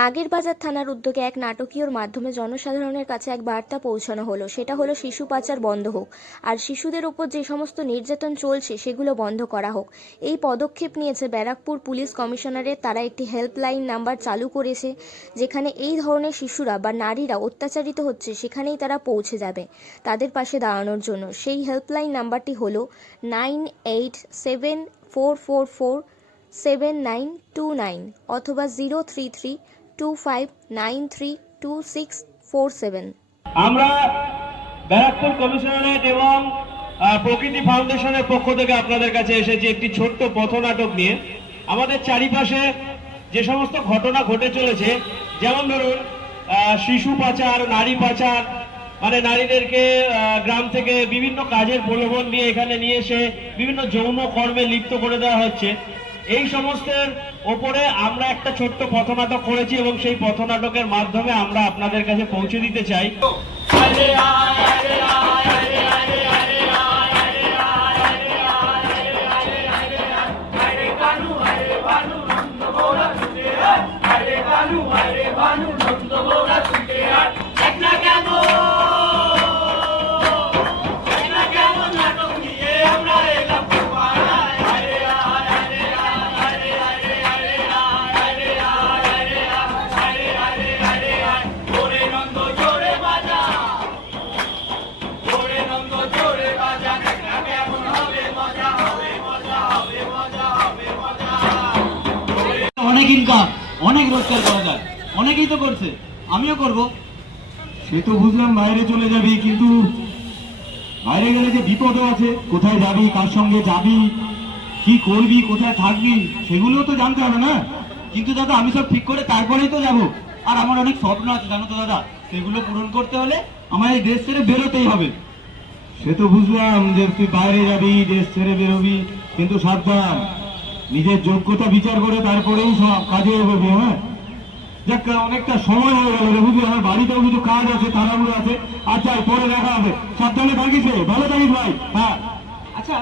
নাগেরবাজার থানার উদ্যোগে এক নাটকীয়র মাধ্যমে জনসাধারণের কাছে এক বার্তা পৌঁছানো হলো। সেটা হলো শিশু পাচার বন্ধ হোক, আর শিশুদের ওপর যে সমস্ত নির্যাতন চলছে সেগুলো বন্ধ করা হোক। এই পদক্ষেপ নিয়েছে ব্যারাকপুর পুলিশ কমিশনারের। তারা একটি হেল্পলাইন নাম্বার চালু করেছে, যেখানে এই ধরনের শিশুরা বা নারীরা অত্যাচারিত হচ্ছে সেখানেই তারা পৌঁছে যাবে তাদের পাশে দাঁড়ানোর জন্য। সেই হেল্পলাইন নাম্বারটি হলো 9874447929 অথবা 03325932647। আমরা ব্যারাকপুর কমিশনারেট এবং প্রকৃতি ফাউন্ডেশনের পক্ষ থেকে আপনাদের কাছে এসেছি একটি ছোট্ট পথনাটক নিয়ে। আমাদের চারিপাশে যে সমস্ত ঘটনা ঘটে চলেছে, যেমন ধরুন শিশু পাচার, নারী পাচার, মানে নারীদেরকে গ্রাম থেকে বিভিন্ন কাজের প্রলোভন নিয়ে এখানে নিয়ে এসে বিভিন্ন যৌন কর্মে লিপ্ত করে দেওয়া হচ্ছে। এই সমস্তের ওপরে আমরা একটা ছোট্ট পথনাটক করেছি এবং সেই পথনাটকের মাধ্যমে আমরা আপনাদের কাছে পৌঁছে দিতে চাই। অনেক ইনকাম, অনেক রোজগার করা যায়, অনেকেই তো করছে, আমিও করব। সে তো বুঝলাম বাইরে চলে যাবি, কিন্তু বাইরে গেলে যে বিপদও আছে। কোথায় যাবি, কার সঙ্গে যাবি, কি করবি, কোথায় থাকবি, সেগুলো তো জানতে হবে না? কিন্তু দাদা আমি সব ঠিক করে তারপরেই তো যাব। আর আমার অনেক স্বপ্ন আছে জানো তো দাদা, সেগুলো পূরণ করতে হলে আমার এই দেশ ছেড়ে বেরোতেই হবে। সে তো বুঝলাম যে তুই বাইরে যাবি, দেশ ছেড়ে বেরোবি, কিন্তু সাবধান, নিজের যোগ্যতা বিচার করে তারপরেই সব কাজে এগোবি। হ্যাঁ, যাক, অনেকটা সময় হয়ে গেল রে, বুঝলি? আমার বাড়িতেও কিছু কাজ আছে, তাড়াহুড়ো আছে। আচ্ছা, পরে দেখা হবে। সাবধানে থাকিস রে, ভালো থাকিস ভাই। হ্যাঁ। আচ্ছা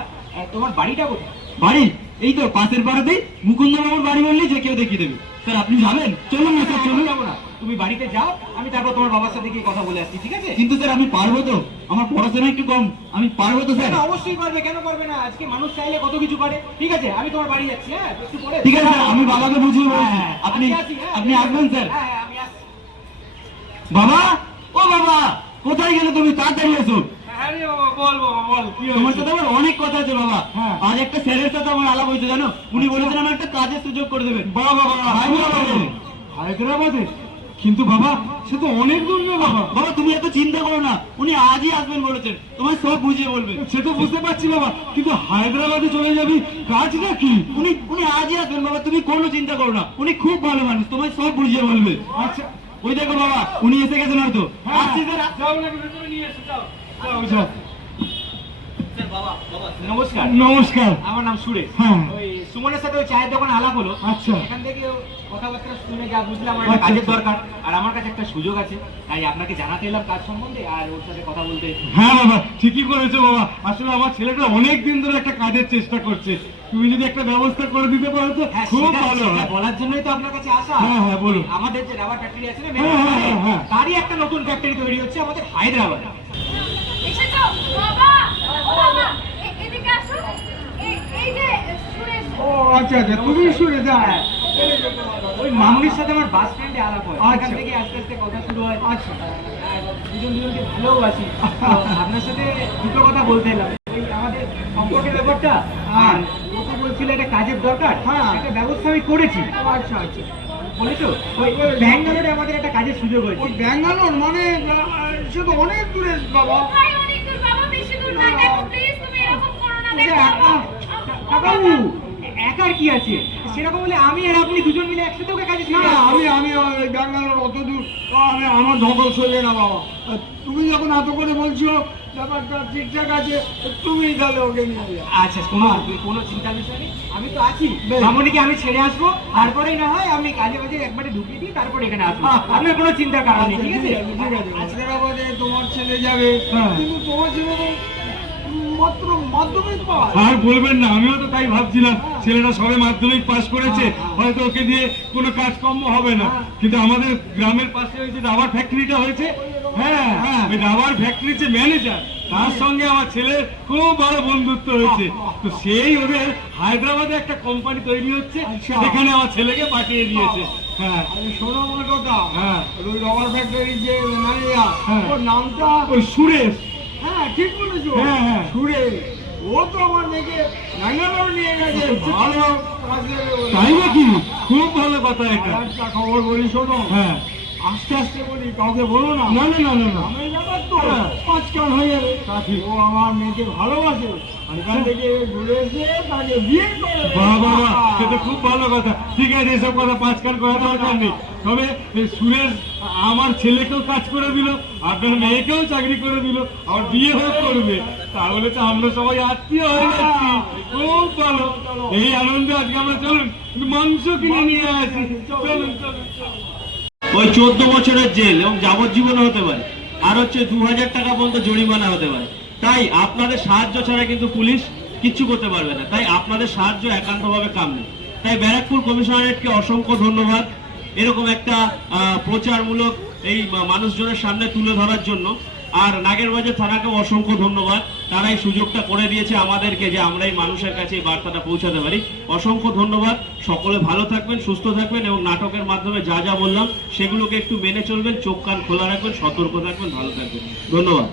তোমার বাড়িটা কোথায়? বাড়ি এই তো পাশের পাড়াতেই, মুকুন্দ বাবুর বাড়ি বললেই যে কেউ দেখিয়ে দেবে। স্যার আপনি যাবেন? চলুন না স্যার, চলুন। যাবো না, তুমি বাড়িতে যাও, আমি তারপর তোমার বাবার সাথে গিয়ে কথা বলে আসছি, ঠিক আছে? কিন্তু স্যার আমি পারবো তো? আমার পড়াশোনা একটু কম, আমি পারবো তো স্যার? অবশ্যই পারবে, কেন পারবে না? আজকে মানুষ চাইলে কত কিছু পারে। ঠিক আছে, আমি তোমার বাড়ি যাচ্ছি। হ্যাঁ, একটু পরে। ঠিক আছে, আমি বাবাকে বুঝিয়ে বলছি। আপনি আপনি আসবেন স্যার? হ্যাঁ আমি আসছি। বাবা, ও বাবা, কোথায় গেলে তুমি? তাড়াতাড়ি এসো। আরে বাবা বল, বাবা বল, কি হয়েছে? তোমার সাথে আমার অনেক কথা আছে বাবা। হ্যাঁ। আজ একটা স্যারের সাথে আমার আলাপ হয়েছে, জানো? উনি বলেছেন আমার একটা কাজের সুযোগ করে দেবেন। বাবা, হায়দ্রাবাদে? কিন্তু বাবা, সে তো অনেক দূর রে বাবা। বাবা তুমি এত চিন্তা করো না, উনি আজই আসবেন বলেছেন, তোমায় সব বুঝিয়ে বলবেন। সে তো বুঝতে পারছি বাবা, কিন্তু হায়দ্রাবাদে চলে যাবি, কাজটা কি? উনি আজই আসবেন বাবা, তুমি কোনো চিন্তা করো না। উনি খুব ভালো মানুষ, তোমায় সব বুঝিয়ে বলবে। আচ্ছা, ওই দেখো বাবা, উনি এসে গেছেন হয়তো। আসছি স্যার। নমস্কার। নমস্কার। আমার নাম সুরেশ। হ্যাঁ। ওই সুমনের সাথে ওই চায়ের দোকানে আলাপ হলো। আচ্ছা। এখান থেকে কথাবার্তা শুনে যা বুঝলাম আমার একটা কাজের দরকার, আর আমার কাছে একটা সুযোগ আছে, তাই আপনাকে জানাতে এলাম কাজ সম্বন্ধে আর ওর সাথে কথা বলতে। হ্যাঁ বাবা, ঠিকই করেছো বাবা। আসলে আমার ছেলেটা অনেক দিন ধরে একটা কাজের চেষ্টা করছে, তুমি যদি একটা ব্যবস্থা করে দিতে পারো তো খুব ভালো হয়। বলার জন্যই তো আপনার কাছে আসা। হ্যাঁ হ্যাঁ, বলুন। আমাদের যে রাবার ফ্যাক্টরি আছে না, হ্যাঁ। তারই একটা নতুন ফ্যাক্টরি তৈরি হচ্ছে আমাদের হায়দ্রাবাদে। এসেছো বাবা? ও বাবা, এদিকে আসো। এই যে সুরেশ। ও আচ্ছা, তুমি শুনে যা। ওই মামুনির সাথে আমার বাস স্ট্যান্ডে আলাপ হয়, আচ্ছা। এখান থেকে আস্তে আস্তে কথা শুরু হয়। আচ্ছা, দুজনকে ভালোবাসি। আপনার সাথে দুটো কথা বলতে এলাম, এই আমাদের সম্পর্কের ব্যাপারটা। আর ও তো বলছিল একটা কাজের দরকার। হ্যাঁ, একটা ব্যবস্থা আমি করেছি। আচ্ছা আচ্ছা, বলেছো ওই ব্যাঙ্গালোরে আমাদের একটা কাজের সুযোগ হয়েছে। ব্যাঙ্গালোর মানে? সে তো অনেক দূরে বাবা। কোথায় অনেক দূর বাবা? বেশি দূর নয়। দেখো প্লিজ, তুমি এরকম করো না। দেখো কাকাবু, একার কি আছে? সেরকম হলে আমি আর আপনি দুজন মিলে একসাথে ওকে কাজে না, আমি ব্যাঙ্গালোর অত দূর আমার ধকল সইবে না বাবা। তুমি যখন এত করে বলছো ব্যাপারটা ঠিকঠাক আছে, তুমি তাহলে ওকে নিয়ে যাও। আচ্ছা, কোনো চিন্তার বিষয় নেই, আমি তো আছি। মামনিকে আমি ছেড়ে আসবো, তারপরেই না হয় আমি কাজে বাজে একবারে ঢুকিয়ে দিই, তারপরে এখানে আসবো। আপনার কোনো চিন্তার কারণ নেই, ঠিক আছে? হায়দ্রাবাদে তোমার ছেলে যাবে, কিন্তু তোমার ছেলে তো মাত্র মাধ্যমিক পাস। আর বলবেন না, আমিও তো তাই ভাবছিলাম, ছেলেটা সবে মাধ্যমিক পাস করেছে, হয়তো ওকে দিয়ে কোনো কাজকর্ম হবে না। কিন্তু আমাদের গ্রামের পাশে ওই যে রাবার ফ্যাক্টরিটা হয়েছে, হ্যাঁ ওই রাবার ফ্যাক্টরির যে ম্যানেজার, তার সঙ্গে আমার ছেলের খুব বড় বন্ধুত্ব হয়েছে। তো সেই ওদের হায়দ্রাবাদে একটা কোম্পানি তৈরি হচ্ছে, সেখানে আমার ছেলেকে পাঠিয়ে দিয়েছে। হ্যাঁ আরে শোনো আমার কথা, হ্যাঁ ওই রবার ফ্যাক্টরি যে ম্যানেজার, হ্যাঁ। ওর নামটা, ওই সুরেশ। হ্যাঁ ঠিক বলেছো, হ্যাঁ, হ্যাঁ। সুরেশ। ও তো আমার মেয়েকে ব্যাঙ্গালোর নিয়ে গেছে, ভালো কাজে। তাই নাকি? খুব ভালো কথা এটা। আর একটা খবর বলি শোনো, হ্যাঁ আস্তে আস্তে বলি, কাউকে বলো না। না না না না না। আমি জানার তো হ্যাঁ। 5 কান হয়ে যাবে। তা ঠিক। ও আমার মেয়েকে ভালোবাসে, এখান থেকে ঘুরে এসে তাকে বিয়ে করে। বাহ বাহ বাহ, সে তো খুব ভালো কথা। ঠিক আছে, এসব কথা পাঁচ কান করা দরকার নেই। তবে এই সুরেশ আমার ছেলেকেও কাজ করে দিল, আপনার মেয়েকেও চাকরি করে দিল, আর বিয়েও করবে। তাহলে তো আমরা সবাই আত্মীয় হয়ে যাচ্ছি। খুব ভালো। এই আনন্দে আজকে আমরা চলুন একটু মাংস কিনে নিয়ে আসি। চলুন চলুন চলুন। ওই 14 বছরের জেল এবং যাবজ্জীবন হতে পারে, আর হচ্ছে 2000 টাকা পর্যন্ত জরিমানা হতে পারে। তাই আপনাদের সাহায্য ছাড়া কিন্তু পুলিশ কিচ্ছু করতে পারবে না। তাই আপনাদের সাহায্য একান্তভাবে কাম্য। তাই ব্যারাকপুর কমিশনারেটকে অসংখ্য ধন্যবাদ এরকম একটা প্রচারমূলক এই মানুষজনের সামনে তুলে ধরার জন্য। আর নাগেরবাজার থানাকেও অসংখ্য ধন্যবাদ, তারা এই সুযোগটা করে দিয়েছে আমাদেরকে যে আমরা এই মানুষের কাছে এই বার্তাটা পৌঁছাতে পারি। অসংখ্য ধন্যবাদ। সকলে ভালো থাকবেন, সুস্থ থাকবেন এবং নাটকের মাধ্যমে যা যা বললাম সেগুলোকে একটু মেনে চলবেন, চোখ কান খোলা রাখবেন, সতর্ক থাকবেন, ভালো থাকবেন। ধন্যবাদ।